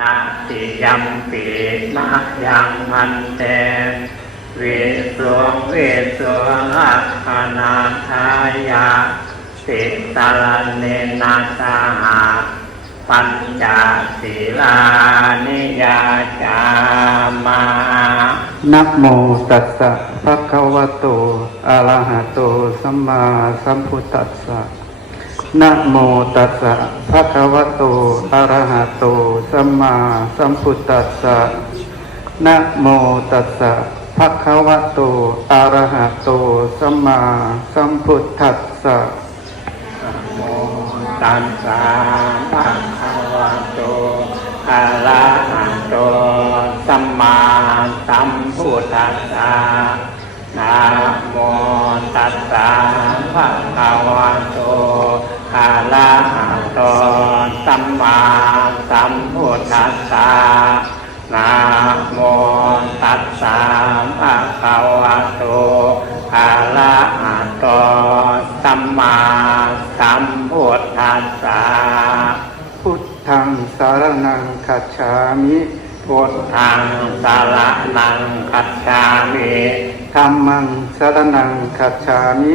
ตติยมปีนะยังมันเตเวสวงเวสวงอัคคนาทายาสิตาลเนนาสาหาปัญจศีลานิยาจามานะโมตัสสะภะคะวะโตอะระหะโตสัมมาสัมพุทธัสสะนะโมตัสสะภะคะว มมาสัมพุทธัสสะนะโมตัสสะภะคะวะโตอะระหะโตสัมมาสัมพุทธัสสะโมตัสสะภะคะวะโตอะระหะโตสัมมาสัมพุทธัสสะนะโมตัสสะภะคะวะโตอะระหะโตสัมมา สัมพุทธัสสะนะโมตัสสะภะคะวะโตอะระหะโตสัมมาสัมพุทธัสสะพุทธังสารนังคัจฉามิพุทธังสารนังคัจฉามิธัมมังสารนังคัจฉามิ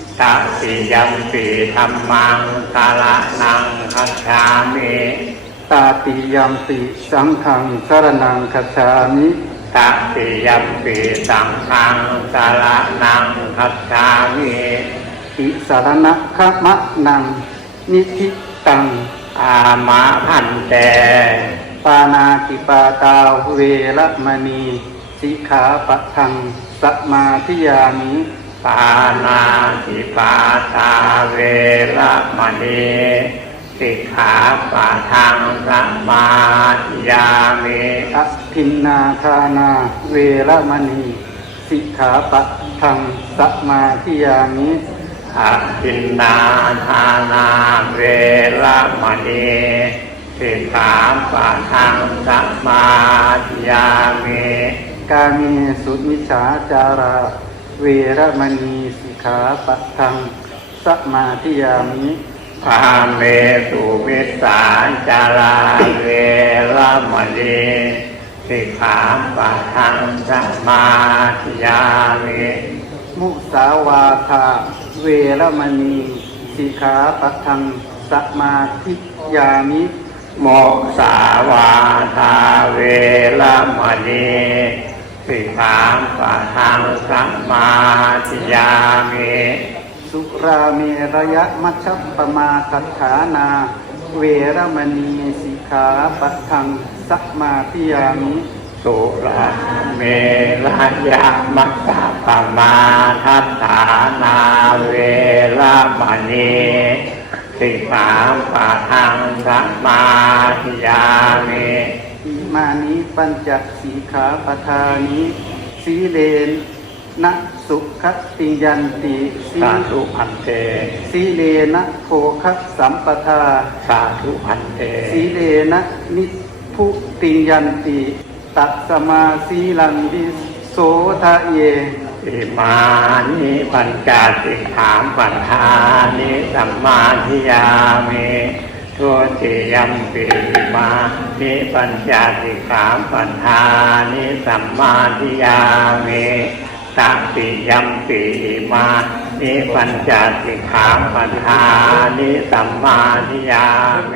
ตาติยัมปีธัมมังสารนังคัจฉามิตาติยัมปิสังฆังสารนังคัจฉามิตาติยัมปีสังฆังสารนังคัจฉามิอิสารณะขมะนังนิธิตังอามะพันเตปานาติปาตาเวระมณีสิกขาปะทังสมาธิยามิ ปานาติปาตาเวระมณีสิกขาปะทังสมาธิยามิอภินนาทานา เวระมณีสิกขาปะทังสมาธิยามิอาทินนาทานาเวระมณีสิกขาปะทังสมาธิยามิกาเมสุมิชาจารา เวรมณีสิกขาปะทังสมาธิยามิพาเมสุวิสาจาราเวรมณีสิกขาปะทังสมาธิยามิมุสาวาทาเวรมณีสิกขาปะทังสมาธิยามิโมกสาวาทาเวรมณี สิกขาปะทังสมาธิยามิสุราเมระยะมัชฌปปมาทัฏฐานา เวระมณีสิกขาปะทังสมาธิยามิสุราเมรยะมัสสะปมาทัฏฐานาเวระมณีสิกขาปะทังสมาธิยามิอิ มานิปัญจสีขาปทานิสีเลนนะสุขติยันติสีสาธุพันเตสีเลนะโภคสัมปทา สาธุพันเตสีเลนะนิพุติยันติ ตัสมาสีลังวิโสทะเยอิมานิปัญจสิกขามปัฏฐานิสัมมาทิยามิ ทุติยัมปิมานิปัญจสิกขามปัญหานิสัมมาทิยาเมตติยัมปิมานิปัญจสิกขามปัญหานิสัมมาทิยาเม